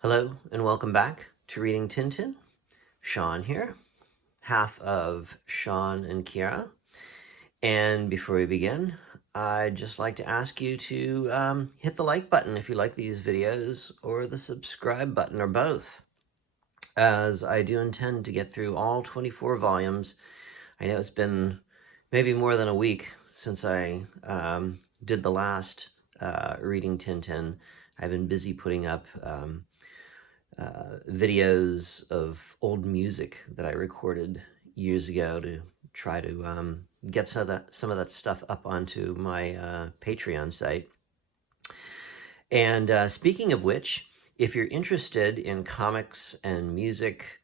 Hello and welcome back to Reading Tintin. Sean here, half of Sean and Kiara. And before we begin, I'd just like to ask you to hit the like button if you like these videos, or the subscribe button, or both, as I do intend to get through all 24 volumes. I know it's been maybe more than a week since I did the last Reading Tintin. I've been busy putting up videos of old music that I recorded years ago to try to get some of that stuff up onto my Patreon site. And speaking of which, if you're interested in comics and music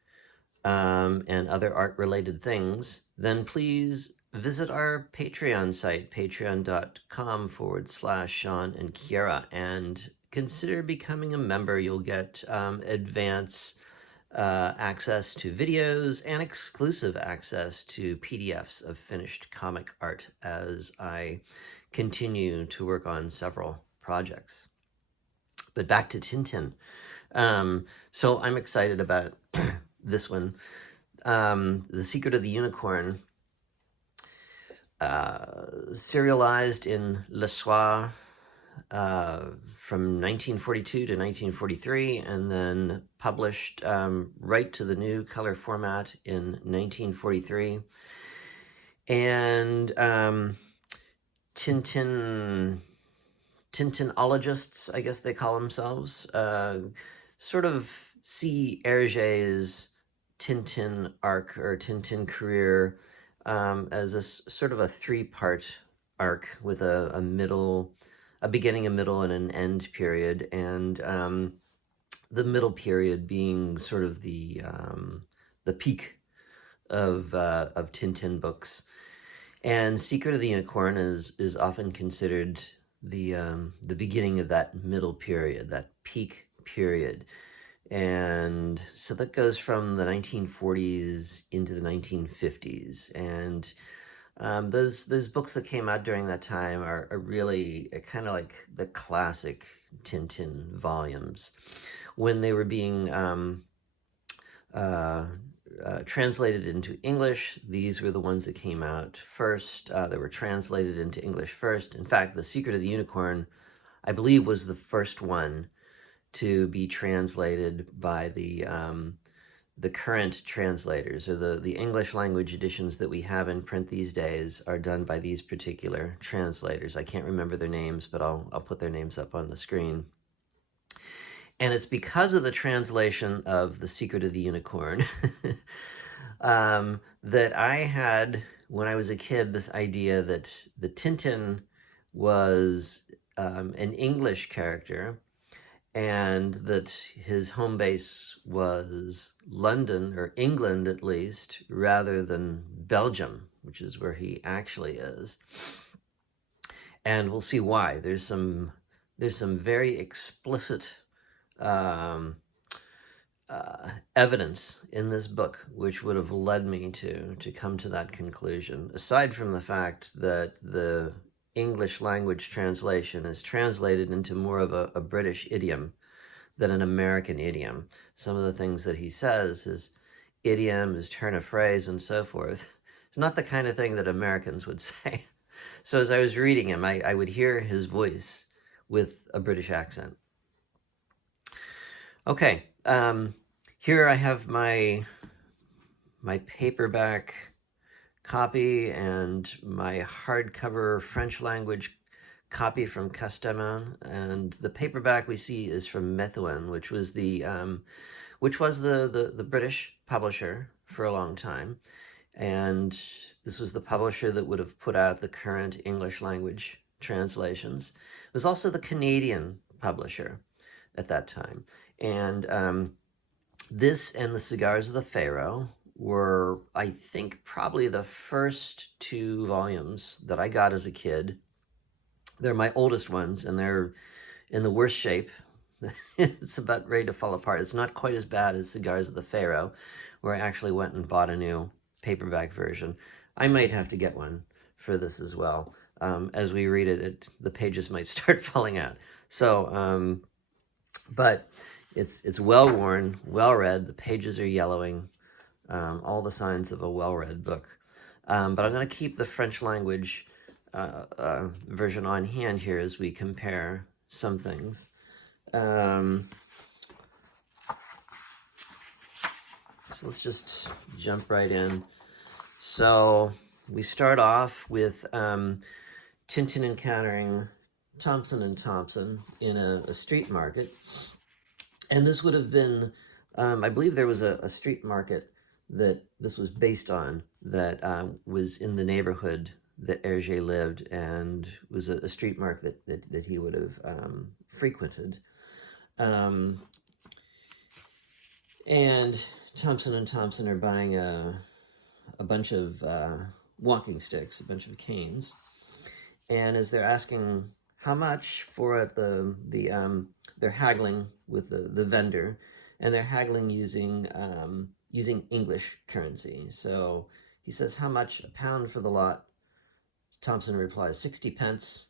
and other art-related things, then please visit our Patreon site, patreon.com/Sean and Kiara, and consider becoming a member. You'll get advance access to videos and exclusive access to PDFs of finished comic art as I continue to work on several projects. But back to Tintin. So I'm excited about this one. The Secret of the Unicorn, serialized in Le Soir from 1942 to 1943, and then published right to the new color format in 1943. And Tintinologists, I guess they call themselves, sort of see Hergé's Tintin arc or Tintin career as a sort of a three-part arc with a beginning, a middle, and an end period, and the middle period being sort of the peak of Tintin books. And Secret of the Unicorn is often considered the beginning of that middle period, that peak period. And so that goes from the 1940s into the 1950s. And those books that came out during that time are really kind of like the classic Tintin volumes. When they were being translated into English, these were the ones that came out first. They were translated into English first. In fact, The Secret of the Unicorn, I believe, was the first one to be translated by the current translators, or the English language editions that we have in print these days are done by these particular translators. I can't remember their names, but I'll put their names up on the screen. And it's because of the translation of The Secret of the Unicorn that I had, when I was a kid, this idea that the Tintin was an English character, and that his home base was London, or England at least, rather than Belgium, which is where he actually is. And we'll see why. There's some very explicit evidence in this book which would have led me to come to that conclusion, aside from the fact that the English language translation is translated into more of a British idiom than an American idiom. Some of the things that he says, his idiom, his turn of phrase, and so forth, it's not the kind of thing that Americans would say. So as I was reading him, I would hear his voice with a British accent. Okay, here I have my paperback copy and my hardcover French language copy from Castamon, and the paperback we see is from Methuen, which was the British publisher for a long time, and this was the publisher that would have put out the current English language translations. It was also the Canadian publisher at that time, and this and The Cigars of the Pharaoh were, I think, probably the first two volumes that I got as a kid. They're my oldest ones, and they're in the worst shape. It's about ready to fall apart. It's not quite as bad as Cigars of the Pharaoh, where I actually went and bought a new paperback version. I might have to get one for this as well. As we read it, the pages might start falling out. So, but It's well worn, well read. The pages are yellowing, all the signs of a well read book. But I'm going to keep the French language version on hand here as we compare some things. So let's just jump right in. So we start off with Tintin encountering Thompson and Thompson in a street market. And this would have been, I believe there was a street market that this was based on that was in the neighborhood that Hergé lived, and was a street market that he would have frequented. And Thompson and Thompson are buying a bunch of walking sticks, a bunch of canes. And as they're asking how much for it, they're haggling with the vendor, and they're haggling using English currency. So he says, how much? A pound for the lot. Thompson replies, 60 pence.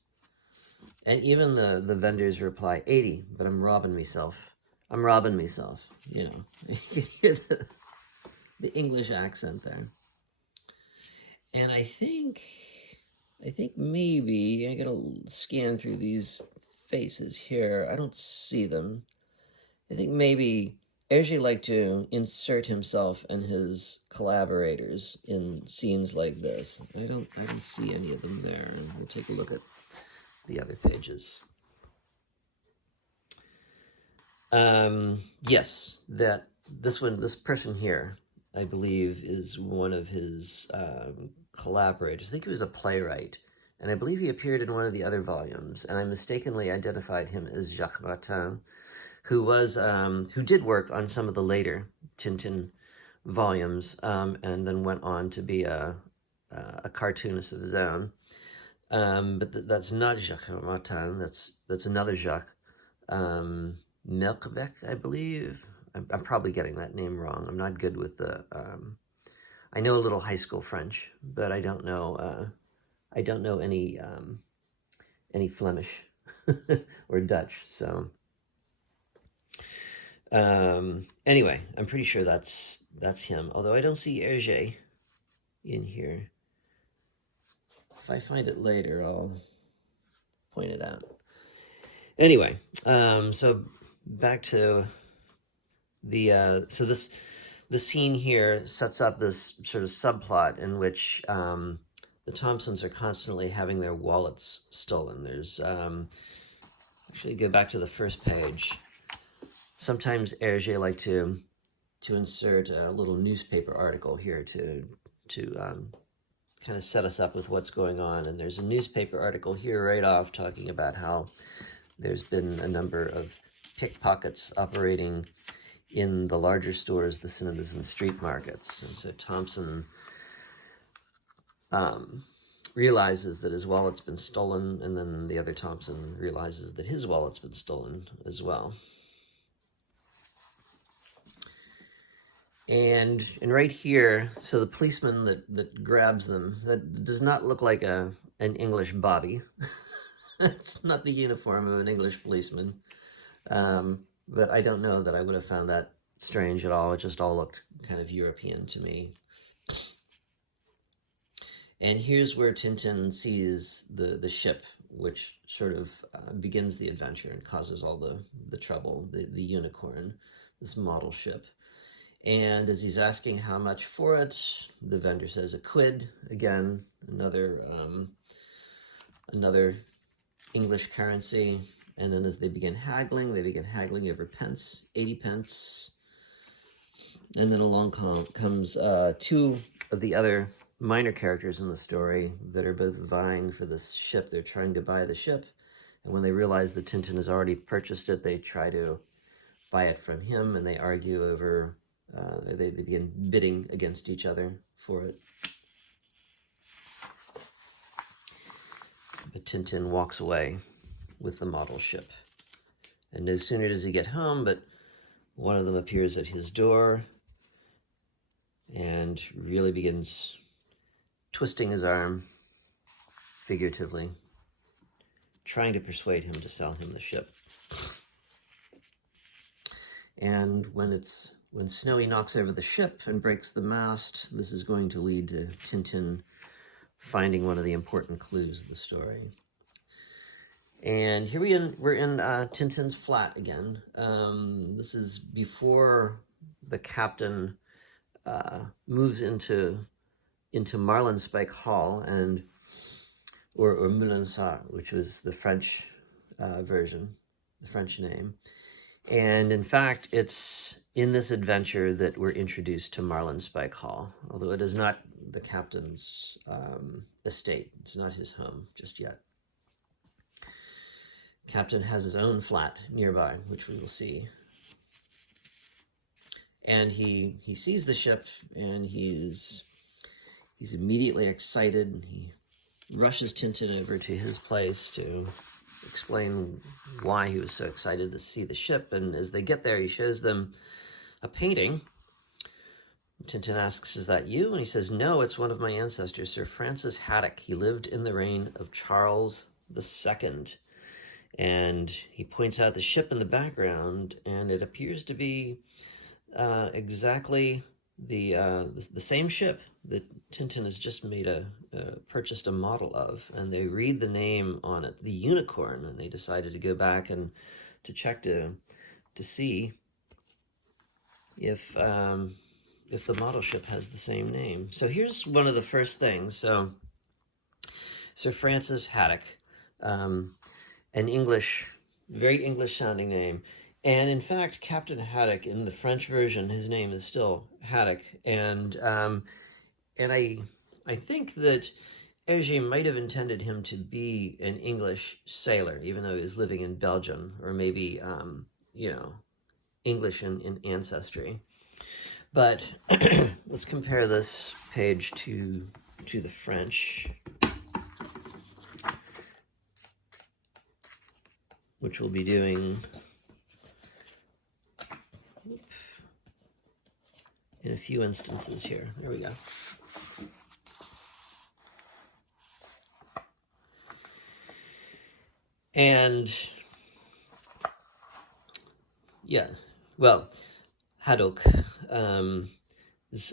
And even the vendors reply, 80, but I'm robbing myself. I'm robbing myself, you know. You can hear the English accent there. And I think maybe I gotta scan through these faces here. I don't see them. I think maybe Hergé liked to insert himself and his collaborators in scenes like this. I don't see any of them there. We'll take a look at the other pages. Yes, this person here, I believe, is one of his collaborators. I think he was a playwright, and I believe he appeared in one of the other volumes, and I mistakenly identified him as Jacques Martin, who did work on some of the later Tintin volumes, and then went on to be a cartoonist of his own. But that's not Jacques Martin. That's another Jacques. Melkbeck, I believe. I'm probably getting that name wrong. I'm not good with the. I know a little high school French, but I don't know. I don't know any Flemish or Dutch. So anyway, I'm pretty sure that's him. Although I don't see Hergé in here. If I find it later, I'll point it out. Anyway, so back to the the scene here sets up this sort of subplot in which the Thompsons are constantly having their wallets stolen. There's actually go back to the first page. Sometimes Hergé like to insert a little newspaper article here to kind of set us up with what's going on. And there's a newspaper article here right off talking about how there's been a number of pickpockets operating in the larger stores, the cinemas, and street markets. And so Thompson realizes that his wallet's been stolen, and then the other Thompson realizes that his wallet's been stolen as well. And right here, so the policeman that grabs them, that does not look like an English bobby. It's not the uniform of an English policeman. But I don't know that I would have found that strange at all. It just all looked kind of European to me. And here's where Tintin sees the ship, which sort of begins the adventure and causes all the trouble, the Unicorn, this model ship. And as he's asking how much for it, the vendor says a quid. Again, another English currency. And then as they begin haggling over pence, 80 pence. And then along comes two of the other minor characters in the story that are both vying for this ship. They're trying to buy the ship. And when they realize that Tintin has already purchased it, they try to buy it from him, and they argue over, they begin bidding against each other for it. But Tintin walks away with the model ship. And no sooner does he get home, but one of them appears at his door and really begins twisting his arm, figuratively, trying to persuade him to sell him the ship. And when Snowy knocks over the ship and breaks the mast, this is going to lead to Tintin finding one of the important clues of the story. And here we're in Tintin's flat again. This is before the captain moves into Marlinspike Hall, and or Moulinsart, which was the French version, the French name. And in fact, it's in this adventure that we're introduced to Marlinspike Hall, although it is not the captain's estate. It's not his home just yet. Captain has his own flat nearby, which we will see. And he sees the ship, and he's immediately excited. He rushes Tintin over to his place to explain why he was so excited to see the ship. And as they get there, he shows them a painting. Tintin asks, "Is that you?" And he says, "No, it's one of my ancestors, Sir Francis Haddock. He lived in the reign of Charles II." And he points out the ship in the background, and it appears to be exactly the same ship that Tintin has just purchased a model of. And they read the name on it, the Unicorn, and they decided to go back and to check to see if the model ship has the same name. So here's one of the first things. So Sir Francis Haddock. An very English sounding name. And in fact, Captain Haddock in the French version, his name is still Haddock. And I think that Hergé might have intended him to be an English sailor, even though he was living in Belgium, or maybe, English in ancestry. But let's compare this page to the French, which we'll be doing in a few instances here. There we go. And yeah, well, Haddock is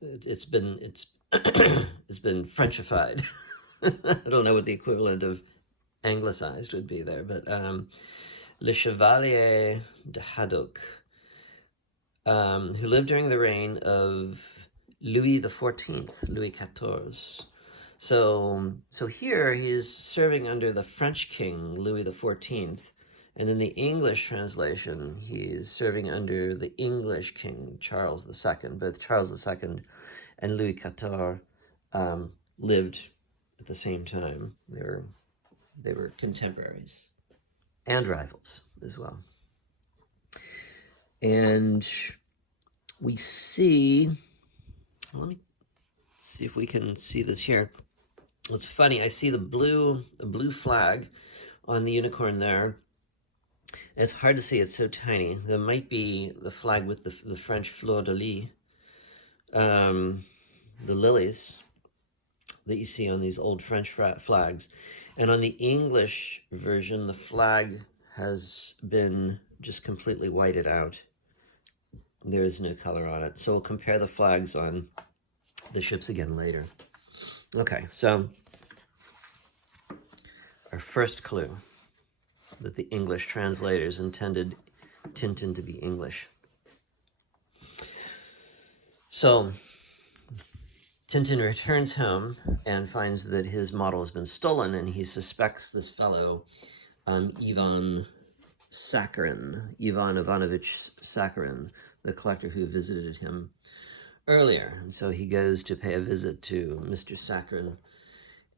it's been Frenchified. I don't know what the equivalent of anglicized would be there, but Le Chevalier de Haddock, who lived during the reign of Louis XIV, Louis XIV. So here he's serving under the French king, Louis XIV, and in the English translation, he's serving under the English king, Charles II. Both Charles II and Louis XIV lived at the same time. They were contemporaries and rivals as well. And we see, let me see if we can see this here. It's funny, I see the blue flag on the Unicorn there. It's hard to see, it's so tiny. There might be the flag with the French fleur de lis, the lilies that you see on these old French flags. And on the English version, the flag has been just completely whited out. There is no color on it. So we'll compare the flags on the ships again later. Okay, so our first clue that the English translators intended Tintin to be English. So Tintin returns home and finds that his model has been stolen, and he suspects this fellow, Ivan Ivanovich Sakharin, the collector who visited him earlier. And so he goes to pay a visit to Mr. Sakharin,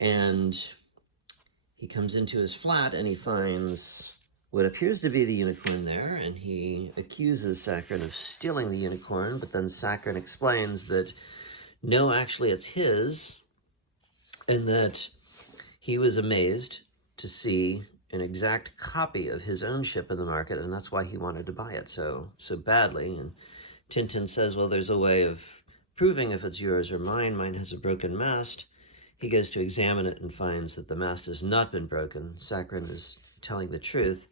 and he comes into his flat and he finds what appears to be the unicorn there, and he accuses Sakharin of stealing the unicorn, but then Sakharin explains that no, actually it's his, and that he was amazed to see an exact copy of his own ship in the market, and that's why he wanted to buy it so badly. And Tintin says, well, there's a way of proving if it's yours or mine. Mine has a broken mast. He goes to examine it and finds that the mast has not been broken. Sakharin is telling the truth.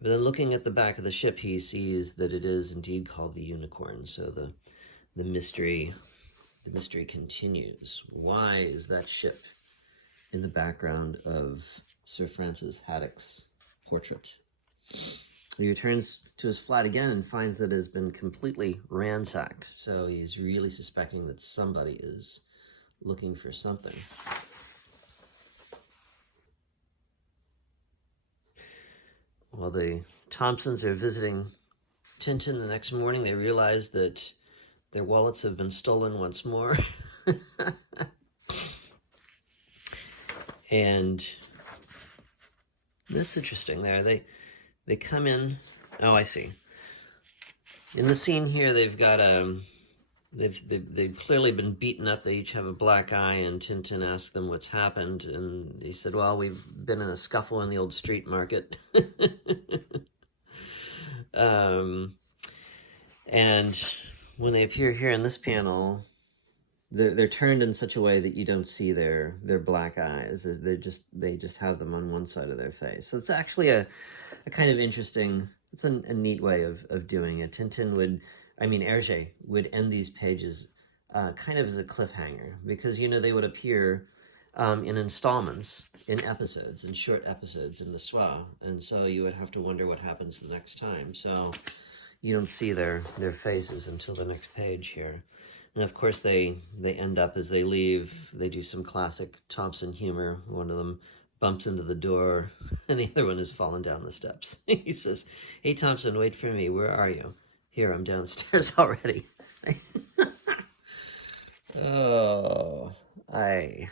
But then looking at the back of the ship, he sees that it is indeed called the Unicorn. So the mystery continues. Why is that ship in the background of Sir Francis Haddock's portrait? He returns to his flat again and finds that it has been completely ransacked. So he's really suspecting that somebody is looking for something. While the Thompsons are visiting Tintin the next morning, they realize that their wallets have been stolen once more. And that's interesting there. They come in. Oh, I see. In the scene here, they've got they've clearly been beaten up. They each have a black eye, and Tintin asks them what's happened, and he said, "Well, we've been in a scuffle in the old street market." And when they appear here in this panel, they're turned in such a way that you don't see their black eyes. They just have them on one side of their face. So it's actually a kind of interesting. It's a neat way of doing it. Tintin would, Hergé would end these pages kind of as a cliffhanger, because they would appear in installments, in episodes, in short episodes in the soir, and so you would have to wonder what happens the next time. So you don't see their faces until the next page here. And of course they end up, as they leave, they do some classic Thompson humor. One of them bumps into the door, and the other one has fallen down the steps. He says, "Hey, Thompson, wait for me. Where are you?" "Here, I'm downstairs already." Oh, I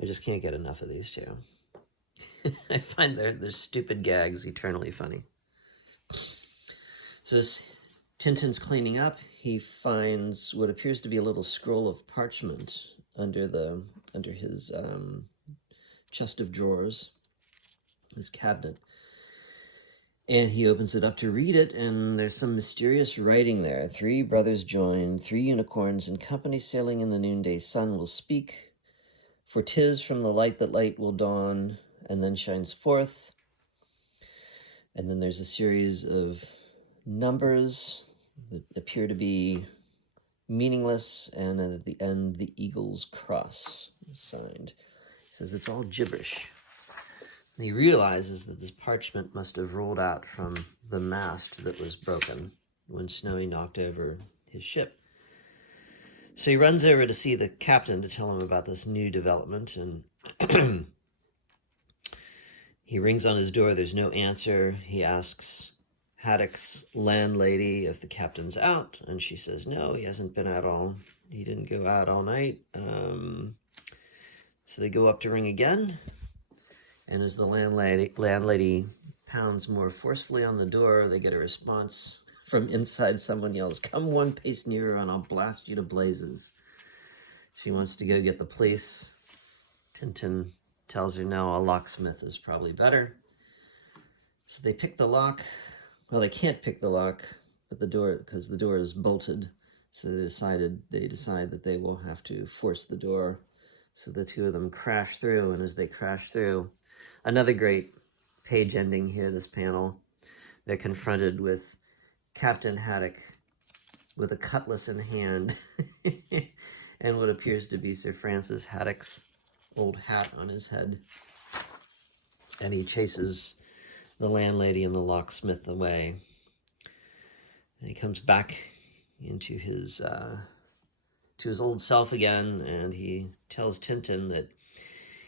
just can't get enough of these two. I find their stupid gags eternally funny. So as Tintin's cleaning up, he finds what appears to be a little scroll of parchment under his chest of drawers, his cabinet. And he opens it up to read it, and there's some mysterious writing there. "3 brothers join, 3 unicorns in company sailing in the noonday sun will speak, for 'tis from the light that light will dawn, and then shines forth." And then there's a series of numbers that appear to be meaningless, and at the end, the eagle's cross is signed. He says it's all gibberish. And he realizes that this parchment must have rolled out from the mast that was broken when Snowy knocked over his ship. So he runs over to see the captain to tell him about this new development, and he rings on his door. There's no answer. He asks Haddock's landlady if the captain's out, and she says no, he hasn't been out he didn't go out all night. So they go up to ring again, and as the landlady pounds more forcefully on the door, they get a response from inside. Someone yells, "Come 1 pace nearer and I'll blast you to blazes." She wants to go get the police. Tintin tells her no, a locksmith is probably better. So they pick the lock. Well, they can't pick the lock, but because the door is bolted. So they decide that they will have to force the door. So the two of them crash through, and as they crash through, another great page ending here, this panel, they're confronted with Captain Haddock with a cutlass in hand and what appears to be Sir Francis Haddock's old hat on his head. And he chases the landlady and the locksmith away. And he comes back into his to his old self again, and he tells Tintin that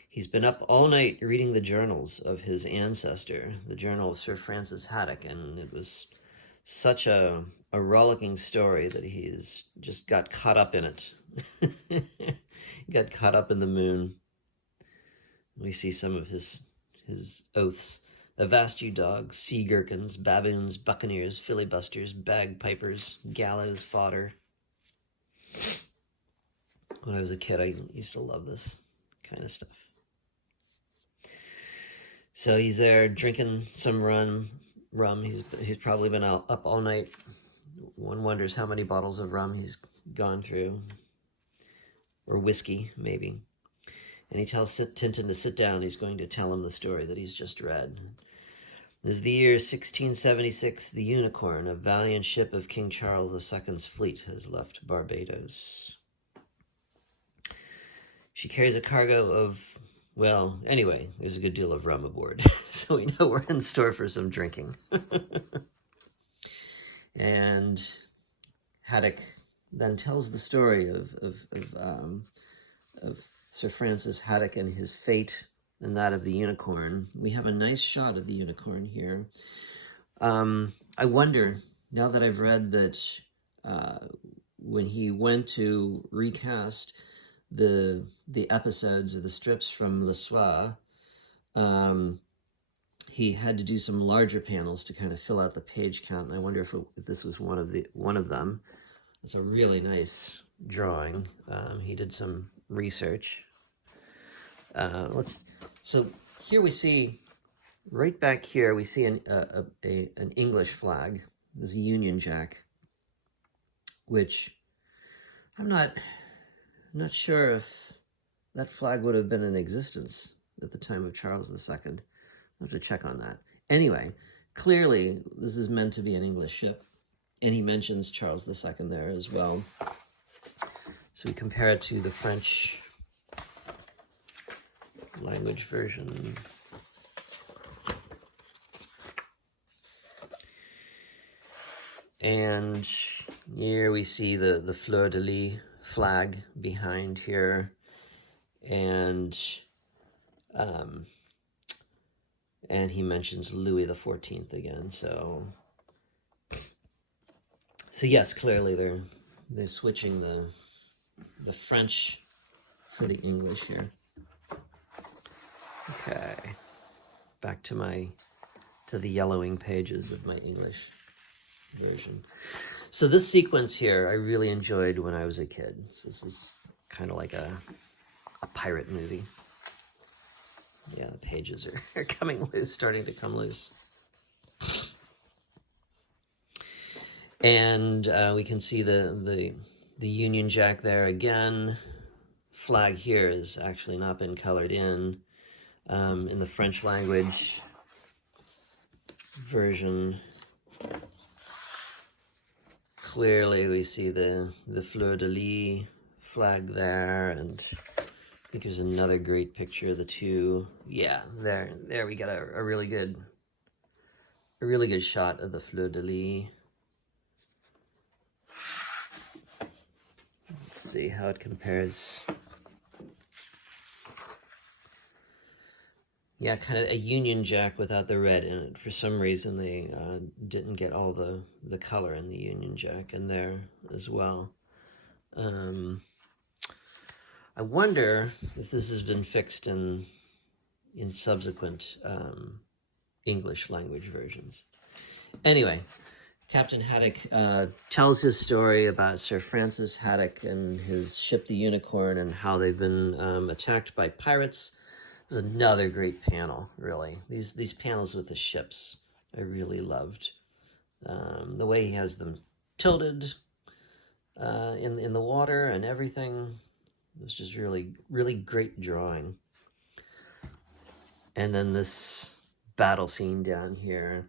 he's been up all night reading the journals of his ancestor, the journal of Sir Francis Haddock, and it was such a rollicking story that he's just got caught up in it. He got caught up in the moon. We see some of his oaths. "Avast you dogs, sea gherkins, baboons, buccaneers, filibusters, bagpipers, gallows fodder." When I was a kid, I used to love this kind of stuff. So he's there drinking some rum. He's probably been up all night. One wonders how many bottles of rum he's gone through. Or whiskey, maybe. And he tells Tintin to sit down. He's going to tell him the story that he's just read. Is the year 1676, the Unicorn, a valiant ship of King Charles II's fleet, has left Barbados. She carries a cargo of, well, anyway, there's a good deal of rum aboard, so we know we're in store for some drinking. And Haddock then tells the story of Sir Francis Haddock and his fate and that of the Unicorn. We have a nice shot of the Unicorn here. I wonder, now that I've read that when he went to recast the episodes of the strips from Le Soir, he had to do some larger panels to kind of fill out the page count, and I wonder if this was one of them. It's a really nice drawing. He did some research. So here we see, right back here, we see an English flag. There's a Union Jack, which I'm not sure if that flag would have been in existence at the time of Charles II. I'll have to check on that. Anyway, clearly this is meant to be an English ship, and he mentions Charles II there as well. So we compare it to the French language version. And here we see the fleur-de-lis flag behind here, and he mentions Louis XIV again. So yes, clearly they're switching the French for the English here. Okay, back to the yellowing pages of my English version. So this sequence here I really enjoyed when I was a kid. So this is kind of like a pirate movie. Yeah, the pages are coming loose, starting to come loose. And we can see the Union Jack there again. Flag here has actually not been colored in the French language version. Clearly we see the fleur-de-lis flag there, and I think there's another great picture of the two. Yeah, there we got a really good shot of the fleur-de-lis. Let's see how it compares. Yeah, kind of a Union Jack without the red in it. For some reason, they didn't get all the color in the Union Jack in there as well. I wonder if this has been fixed in subsequent English language versions. Anyway, Captain Haddock tells his story about Sir Francis Haddock and his ship, the Unicorn, and how they've been attacked by pirates. This is another great panel, really. These panels with the ships I really loved. The way he has them tilted in the water and everything. It was just really, really great drawing. And then this battle scene down here.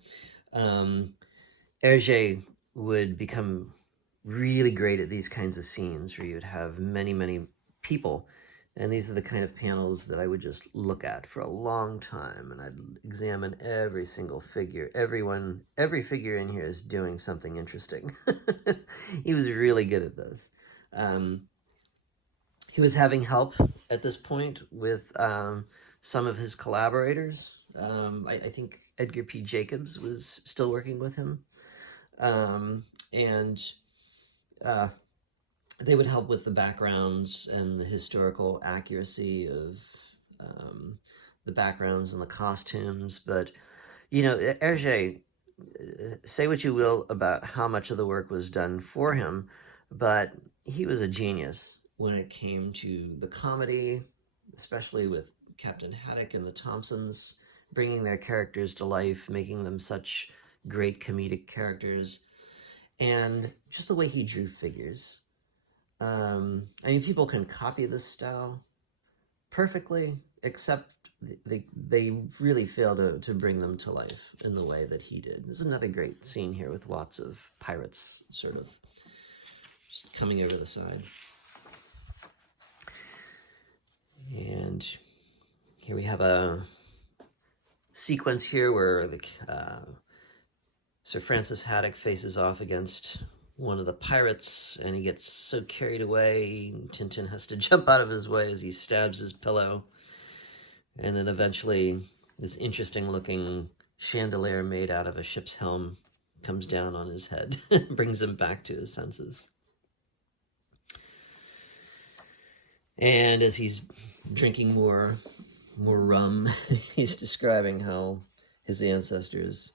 Hergé would become really great at these kinds of scenes where you'd have many, many people. And these are the kind of panels that I would just look at for a long time, and I'd examine every single figure. Every figure in here is doing something interesting. He was really good at this. He was having help at this point with some of his collaborators. I think Edgar P. Jacobs was still working with him. They would help with the backgrounds and the historical accuracy of the backgrounds and the costumes. But, you know, Hergé, say what you will about how much of the work was done for him, but he was a genius when it came to the comedy, especially with Captain Haddock and the Thompsons, bringing their characters to life, making them such great comedic characters, and just the way he drew figures. I mean, people can copy this style perfectly, except they really fail to bring them to life in the way that he did. There's another great scene here with lots of pirates sort of just coming over the side. And here we have a sequence here where Sir Francis Haddock faces off against one of the pirates, and he gets so carried away, Tintin has to jump out of his way as he stabs his pillow. And then eventually, this interesting-looking chandelier made out of a ship's helm comes down on his head and brings him back to his senses. And as he's drinking more rum, he's describing how his ancestors,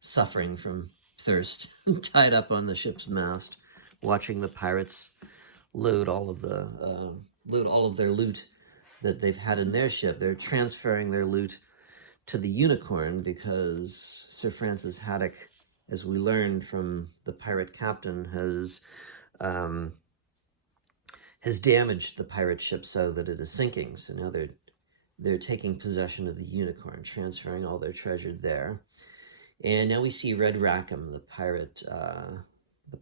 suffering from thirst, tied up on the ship's mast, watching the pirates load all of their loot that they've had in their ship. They're transferring their loot to the Unicorn because Sir Francis Haddock, as we learned from the pirate captain, has damaged the pirate ship so that it is sinking. So now they're taking possession of the Unicorn, transferring all their treasure there. And now we see Red Rackham, the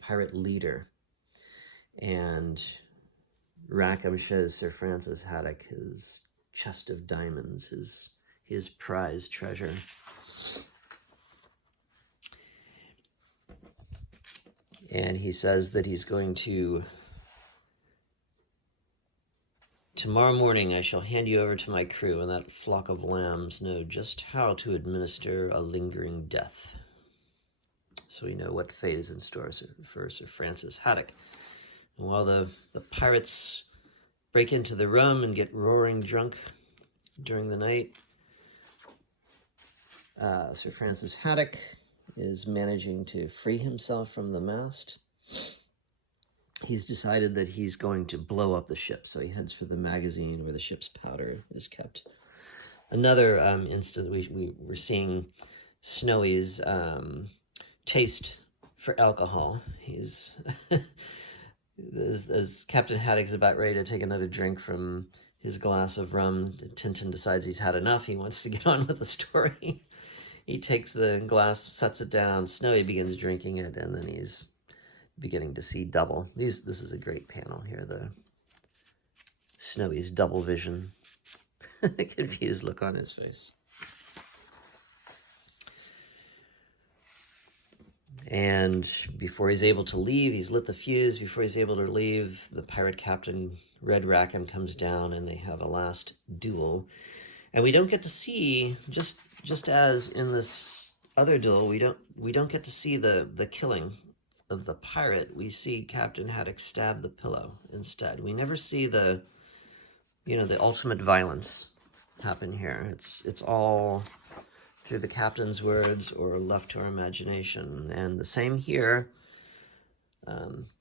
pirate leader, and Rackham shows Sir Francis Haddock his chest of diamonds, his prized treasure. And he says that he's going to, tomorrow morning I shall hand you over to my crew, and that flock of lambs know just how to administer a lingering death. So we know what fate is in store for Sir Francis Haddock. And while the pirates break into the rum and get roaring drunk during the night, Sir Francis Haddock is managing to free himself from the mast. He's decided that he's going to blow up the ship, so he heads for the magazine where the ship's powder is kept. Another instant, we're seeing Snowy's taste for alcohol. He's as Captain Haddock's about ready to take another drink from his glass of rum, Tintin decides he's had enough. He wants to get on with the story. He takes the glass, sets it down. Snowy begins drinking it, and then he's beginning to see double. This is a great panel here. The Snowy's double vision, the confused look on his face. And before he's able to leave, he's lit the fuse. Before he's able to leave, the pirate captain, Red Rackham, comes down, and they have a last duel. And we don't get to see, just as in this other duel, we don't get to see the killing of the pirate. We see Captain Haddock stab the pillow instead. We never see the ultimate violence happen here. It's all through the captain's words or left to our imagination. And the same here.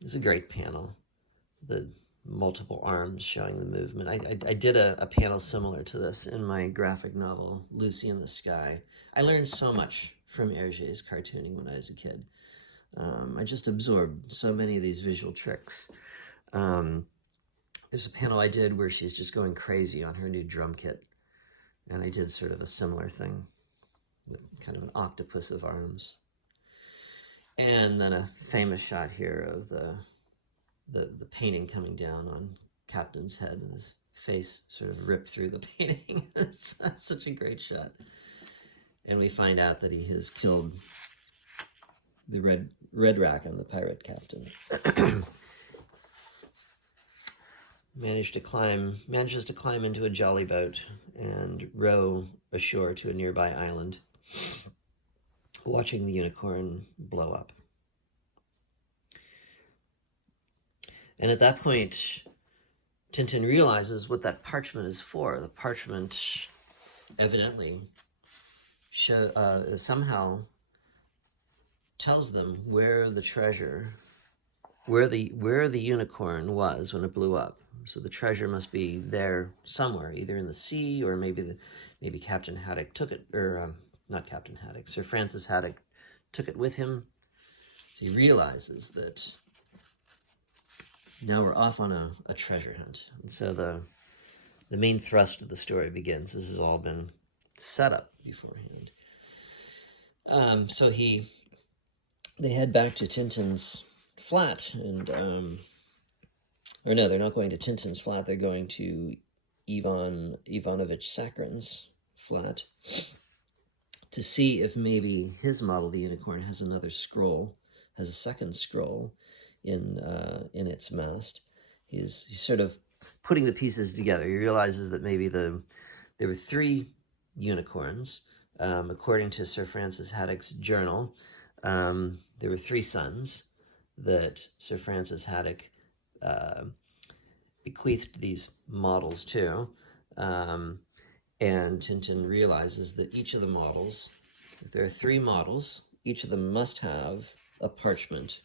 Is a great panel. The multiple arms showing the movement. I did a panel similar to this in my graphic novel, Lucy in the Sky. I learned so much from Hergé's cartooning when I was a kid. I just absorbed so many of these visual tricks. There's a panel I did where she's just going crazy on her new drum kit. And I did sort of a similar thing with kind of an octopus of arms. And then a famous shot here of the painting coming down on Captain's head and his face sort of ripped through the painting. That's such a great shot. And we find out that he has killed the Red Rackham, the pirate captain. Manages to climb into a jolly boat and row ashore to a nearby island, watching the Unicorn blow up. And at that point, Tintin realizes what that parchment is for. The parchment evidently somehow tells them where the treasure, where the Unicorn was when it blew up. So the treasure must be there somewhere, either in the sea or maybe Captain Haddock took it, or not Captain Haddock, Sir Francis Haddock took it with him. So he realizes that now we're off on a treasure hunt. And so the main thrust of the story begins. This has all been set up beforehand. So they head back to Tintin's flat, and or no, they're not going to Tintin's flat. They're going to Ivanovich Sakharin's flat to see if maybe his model, the Unicorn, has another scroll, has a second scroll in its mast. He's sort of putting the pieces together. He realizes that maybe there were 3 unicorns. According to Sir Francis Haddock's journal, there were 3 sons that Sir Francis Haddock bequeathed these models to. And Tintin realizes that each of the models, if there are 3 models, each of them must have a parchment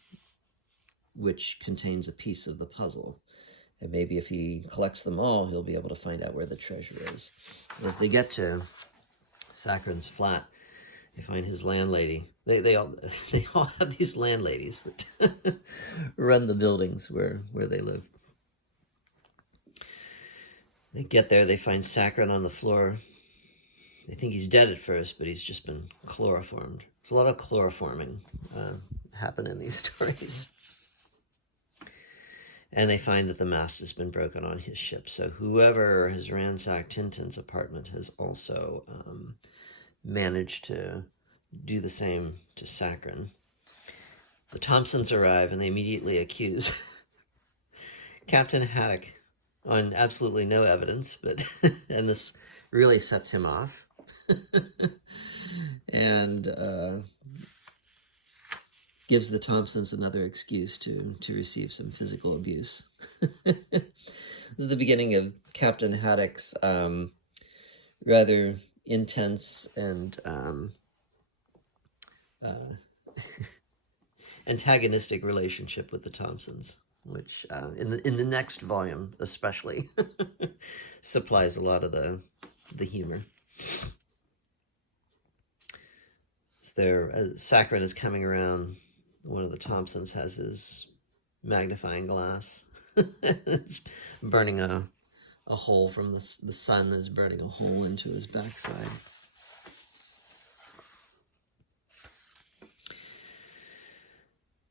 which contains a piece of the puzzle. And maybe if he collects them all, he'll be able to find out where the treasure is. As they get to Sakharin's flat, they find his landlady. They all have these landladies that run the buildings where they live. They get there, they find Sakharin on the floor. They think he's dead at first, but he's just been chloroformed. There's a lot of chloroforming happen in these stories. And they find that the mast has been broken on his ship. So whoever has ransacked Tintin's apartment has also managed to do the same to Sakharin. The Thompsons arrive and they immediately accuse Captain Haddock on absolutely no evidence, but and this really sets him off. And gives the Thompsons another excuse to receive some physical abuse. This is the beginning of Captain Haddock's rather intense and antagonistic relationship with the Thompsons, which in the next volume especially supplies a lot of the humor. So Sakharin is coming around. One of the Thompsons has his magnifying glass. It's burning a hole from the sun is burning a hole into his backside.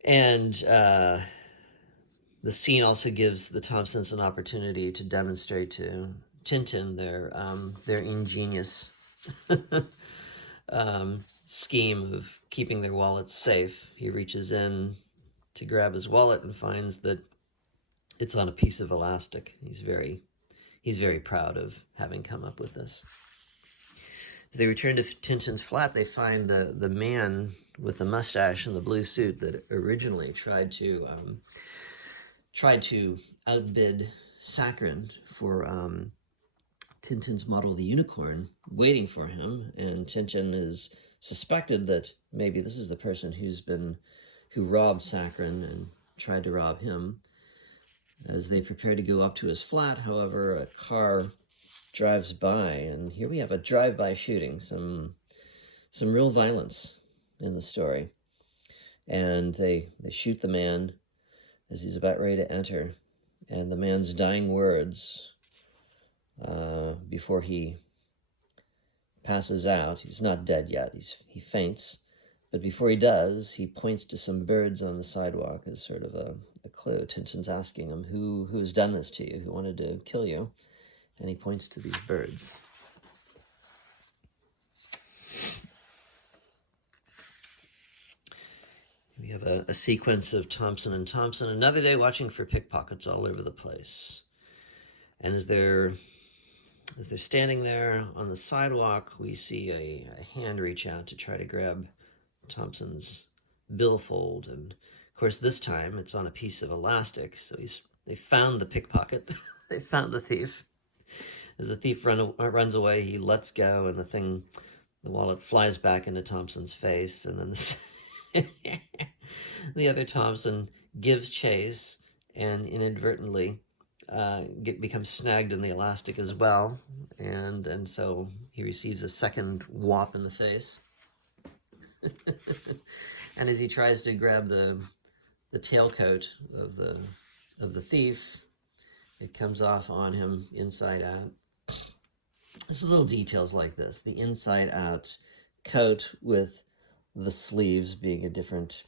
And the scene also gives the Thompsons an opportunity to demonstrate to Tintin their ingenious scheme of keeping their wallets safe. He reaches in to grab his wallet and finds that it's on a piece of elastic. He's very proud of having come up with this. As they return to Tintin's flat, they find the man with the mustache and the blue suit that originally tried to outbid Sakharin for Tintin's model, the Unicorn, waiting for him, and Tintin is suspected that maybe this is the person who robbed Sakharin and tried to rob him. As they prepare to go up to his flat, however, a car drives by, and here we have a drive-by shooting, some real violence in the story. And they shoot the man as he's about ready to enter, and the man's dying words before he passes out, he's not dead yet, he faints, but before he does, he points to some birds on the sidewalk as sort of a clue. Tintin's asking him, who's done this to you, who wanted to kill you? And he points to these birds. We have a sequence of Thompson and Thompson, another day watching for pickpockets all over the place. And as they're standing there on the sidewalk, we see a hand reach out to try to grab Thompson's billfold. And of course, this time it's on a piece of elastic. So they found the pickpocket. They found the thief. As the thief runs away, he lets go, and the wallet flies back into Thompson's face. And then the other Thompson gives chase and inadvertently becomes snagged in the elastic as well, and so he receives a second whop in the face. And as he tries to grab the tailcoat of the thief, it comes off on him inside out, There's little details like this. The inside-out coat with the sleeves being a different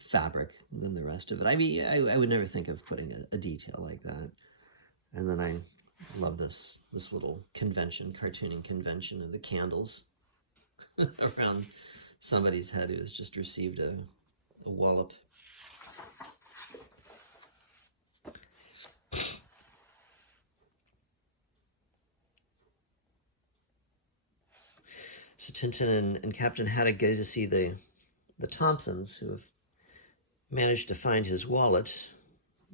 fabric than the rest of it. I mean, I would never think of putting a detail like that. And then I love this little convention, cartooning convention of the candles around somebody's head who has just received a wallop. So Tintin and Captain Haddock go to see the Thompsons, who have managed to find his wallet.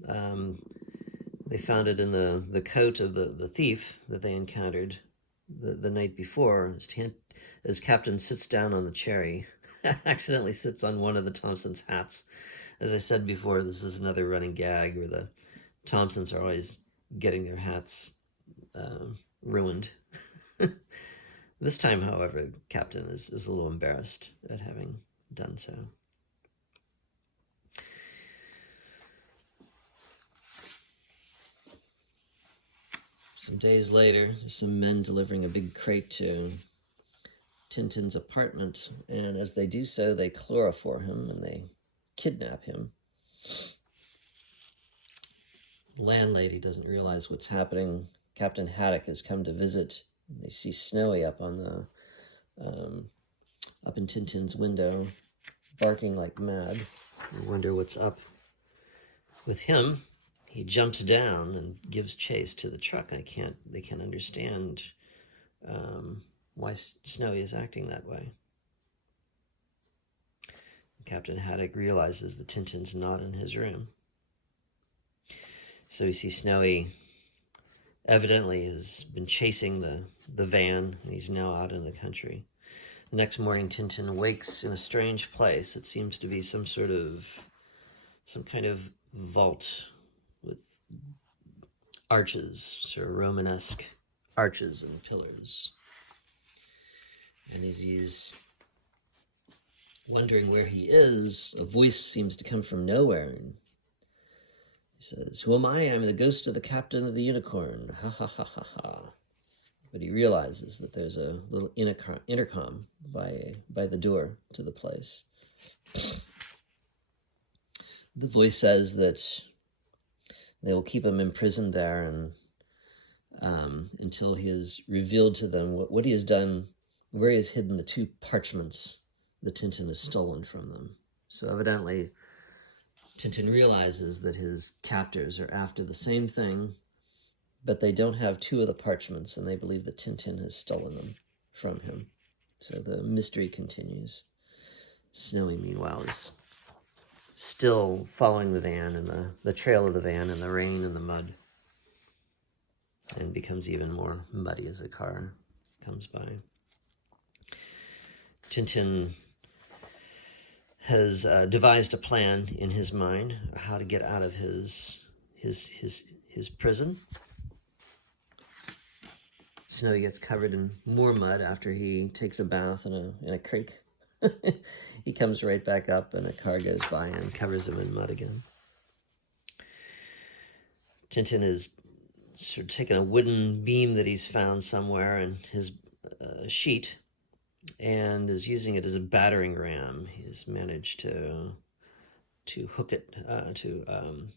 They found it in the coat of the thief that they encountered the night before. As Captain sits down on the chair, he accidentally sits on one of the Thompsons' hats. As I said before, this is another running gag where the Thompsons are always getting their hats ruined. This time, however, Captain is a little embarrassed at having done so. Some days later, there's some men delivering a big crate to Tintin's apartment, and as they do so, they chloroform him and they kidnap him. The landlady doesn't realize what's happening. Captain Haddock has come to visit. They see Snowy up on the up in Tintin's window, barking like mad. They wonder what's up with him. He jumps down and gives chase to the truck. They can't understand why Snowy is acting that way. Captain Haddock realizes that Tintin's not in his room. So we see Snowy evidently has been chasing the van, and he's now out in the country. The next morning, Tintin wakes in a strange place. It seems to be some kind of vault with arches, sort of Romanesque arches and pillars. And as he's wondering where he is, a voice seems to come from nowhere. And he says, "Who am I? I'm the ghost of the captain of the Unicorn. Ha ha ha ha ha." But he realizes that there's a little intercom by the door to the place. The voice says that they will keep him imprisoned there and until he has revealed to them what he has done, where he has hidden the 2 parchments that Tintin has stolen from them. So evidently, Tintin realizes that his captors are after the same thing, but they don't have 2 of the parchments, and they believe that Tintin has stolen them from him. So the mystery continues. Snowy, meanwhile, is still following the van and the trail of the van in the rain and the mud, and becomes even more muddy as the car comes by. Tintin has devised a plan in his mind how to get out of his prison. Snowy gets covered in more mud after he takes a bath in a creek. He comes right back up, and a car goes by and covers him in mud again. Tintin is sort of taken a wooden beam that he's found somewhere in his sheet and is using it as a battering ram. He's managed to hook it, to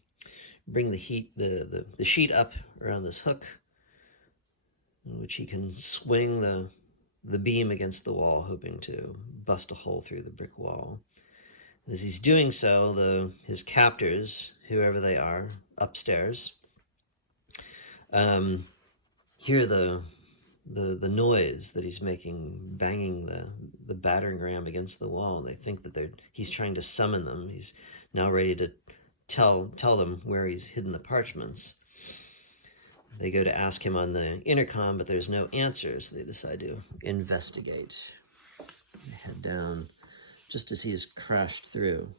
bring the sheet up around this hook, in which he can swing the beam against the wall, hoping to bust a hole through the brick wall. And as he's doing so, his captors, whoever they are, upstairs, hear the noise that he's making, banging the battering ram against the wall. They think that he's trying to summon them. He's now ready to tell them where he's hidden the parchments. They go to ask him on the intercom, but there's no answers. They decide to investigate. They head down. Just as he's crashed through,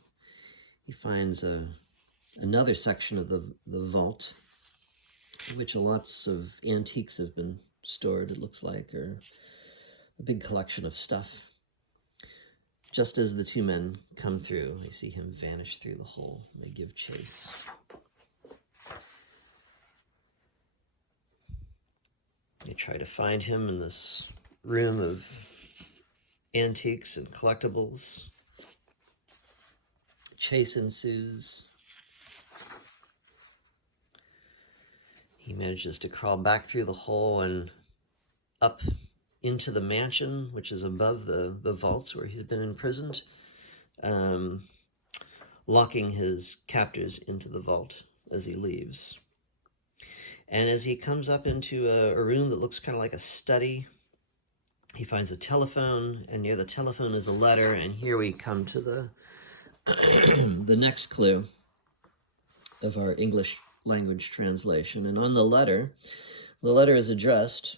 he finds another section of the vault, in which lots of antiques have been stored, it looks like, or a big collection of stuff. Just as the 2 men come through, they see him vanish through the hole, and they give chase. They try to find him in this room of antiques and collectibles. Chase ensues. He manages to crawl back through the hole and up into the mansion, which is above the vaults where he's been imprisoned, locking his captors into the vault as he leaves. And as he comes up into a room that looks kind of like a study, he finds a telephone, and near the telephone is a letter, and here we come to the the next clue of our English language translation. And on the letter is addressed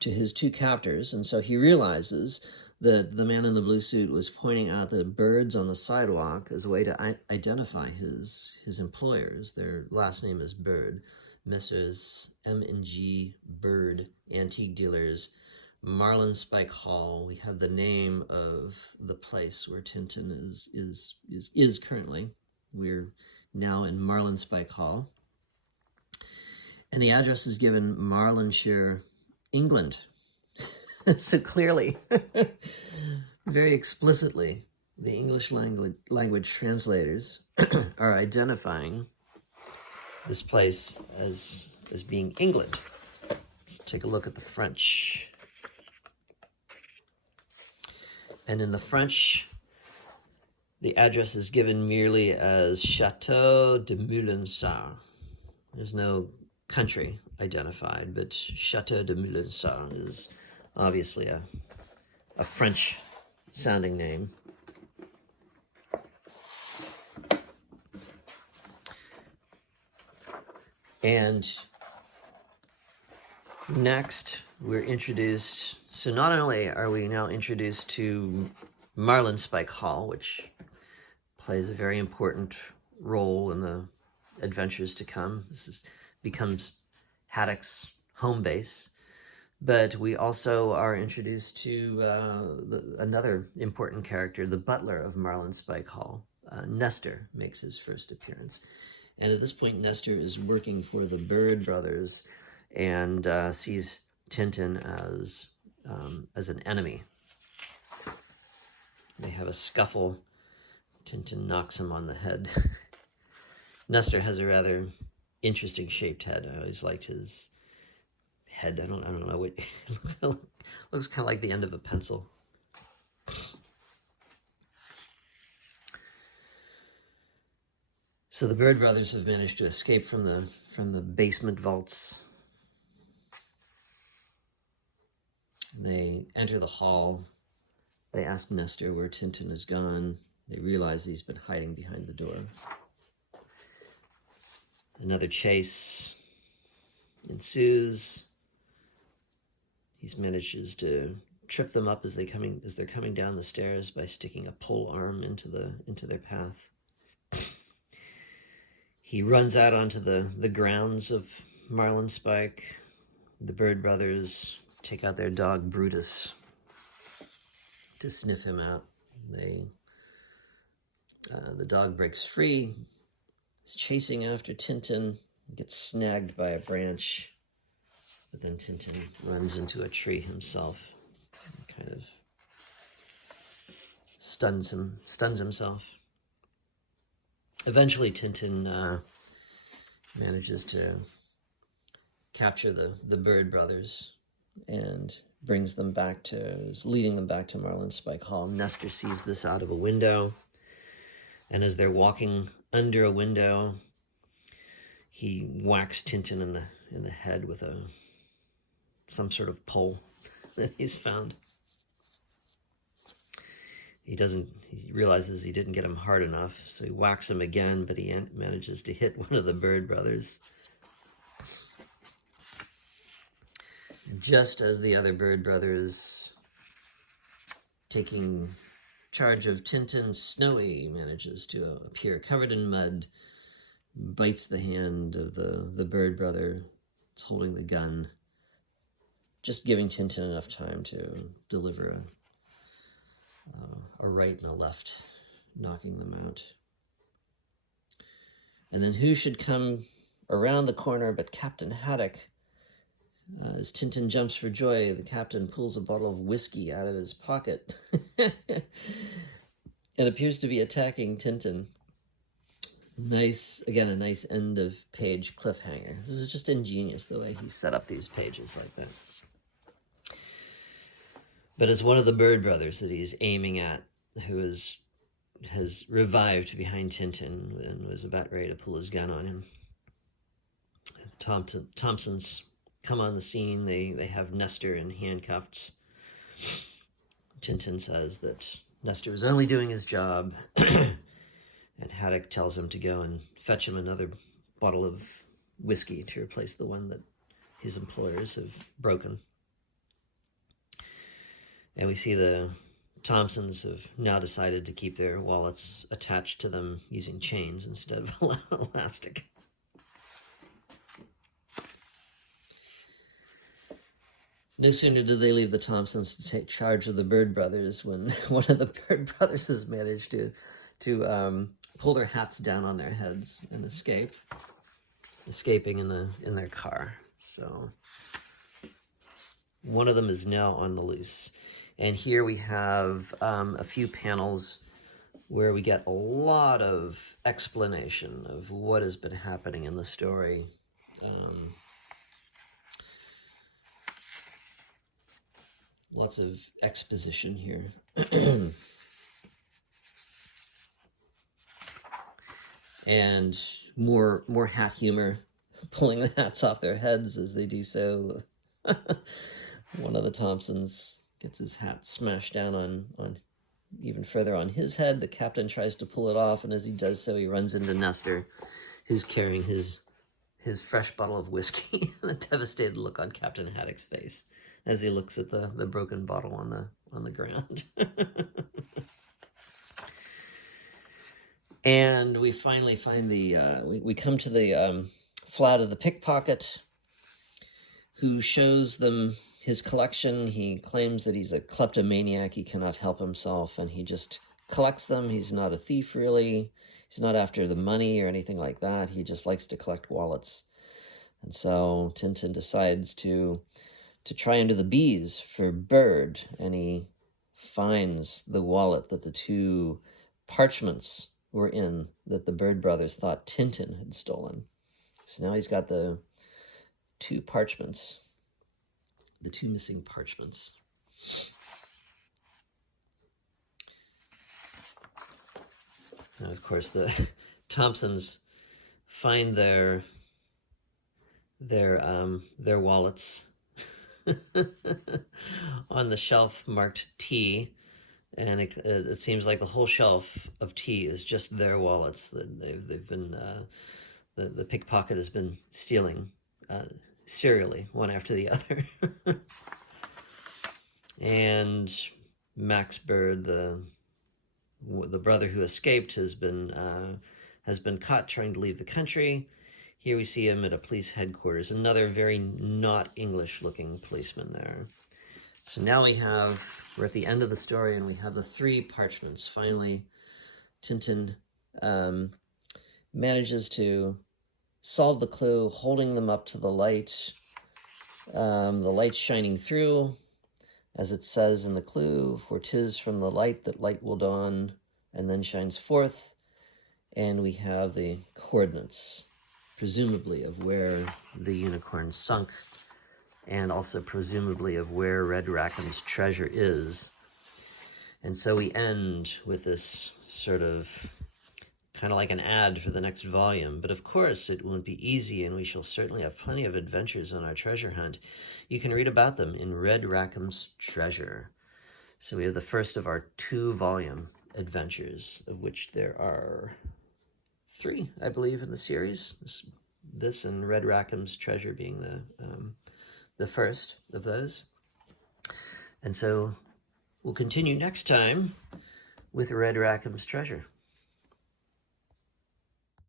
to his two captors, and so he realizes that the man in the blue suit was pointing out the birds on the sidewalk as a way to identify his employers. Their last name is Bird, Messrs. M&G Bird, antique dealers, Marlinspike Hall. We have the name of the place where Tintin is currently. We're now in Marlinspike Hall. And the address is given Marlinshire, England. So clearly, very explicitly, the English language translators are identifying this place as being England. Let's take a look at the French. And in the French, the address is given merely as Château de Moulinsart. There's no country identified, but Château de Moulinsart is obviously a French sounding name. And next we're introduced, so not only are we now introduced to Marlinspike Hall, which plays a very important role in the adventures to come. This becomes Haddock's home base. But we also are introduced to another important character, the butler of Marlinspike Hall. Nestor makes his first appearance. And at this point, Nestor is working for the Bird brothers and sees Tintin as an enemy. They have a scuffle. Tintin knocks him on the head. Nestor has a rather interesting shaped head. I always liked his head. I don't know what it looks kind of like the end of a pencil. So the Bird brothers have managed to escape from the basement vaults. They enter the hall. They ask Nestor where Tintin is gone. They realize he's been hiding behind the door. Another chase ensues. He manages to trip them up as they're coming down the stairs by sticking a pole arm into their path. He runs out onto the grounds of Marlinspike. The Bird brothers take out their dog Brutus to sniff him out. The dog breaks free. He's chasing after Tintin, gets snagged by a branch, but then Tintin runs into a tree himself, kind of stuns himself. Eventually, Tintin manages to capture the Bird brothers and is leading them back to Marlinspike Hall. Nestor sees this out of a window, and as they're walking under a window, he whacks Tintin in the head with some sort of pole that he's found. He realizes he didn't get him hard enough, so he whacks him again, but he manages to hit one of the Bird brothers. Just as the other Bird brothers, taking charge of Tintin, Snowy manages to appear covered in mud, bites the hand of the Bird brother. It's holding the gun, just giving Tintin enough time to deliver a right and a left, knocking them out. And then who should come around the corner but Captain Haddock, As Tintin jumps for joy, the captain pulls a bottle of whiskey out of his pocket and appears to be attacking Tintin. Nice, again, a nice end of page cliffhanger. This is just ingenious the way he set up these pages like that. But it's one of the Bird brothers that he's aiming at who has revived behind Tintin and was about ready to pull his gun on him. The Thompsons come on the scene. They have Nestor in handcuffs. Tintin says that Nestor was only doing his job, and Haddock tells him to go and fetch him another bottle of whiskey to replace the one that his employers have broken. And we see the Thompsons have now decided to keep their wallets attached to them using chains instead of elastic. No sooner did they leave the Thompsons to take charge of the Bird brothers when one of the Bird brothers has managed to pull their hats down on their heads and escaping in their car. So one of them is now on the loose. And here we have a few panels where we get a lot of explanation of what has been happening in the story. Lots of exposition here. And more hat humor, pulling the hats off their heads as they do so. One of the Thompsons gets his hat smashed down on even further on his head. The captain tries to pull it off, and as he does so, he runs into Nestor, who's carrying his fresh bottle of whiskey. And a devastated look on Captain Haddock's face as he looks at the broken bottle on the ground. And we finally find we come to the flat of the pickpocket, who shows them his collection. He claims that he's a kleptomaniac. He cannot help himself, and he just collects them. He's not a thief, really. He's not after the money or anything like that. He just likes to collect wallets. And so Tintin decides to try under the bees for Bird, and he finds the wallet that the two parchments were in that the Bird brothers thought Tintin had stolen. So now he's got the two parchments, the two missing parchments. Now, of course, the Thompsons find their wallets on the shelf marked T, and it seems like the whole shelf of T is just their wallets that they've been the pickpocket has been stealing serially, one after the other. And Max Bird, the brother who escaped, has been caught trying to leave the country. Here we see him at a police headquarters, another very not English-looking policeman there. So now we're at the end of the story, and we have the three parchments. Finally, Tintin manages to solve the clue, holding them up to the light. The light shining through, as it says in the clue, for 'tis from the light that light will dawn, and then shines forth. And we have the coordinates, presumably of where the Unicorn sunk, and also presumably of where Red Rackham's treasure is. And so we end with this sort of kind of like an ad for the next volume. But of course, it won't be easy, and we shall certainly have plenty of adventures on our treasure hunt. You can read about them in Red Rackham's Treasure. So we have the first of our 2-volume adventures, of which there are 3, I believe, in the series. This and Red Rackham's Treasure being the first of those. And so we'll continue next time with Red Rackham's Treasure.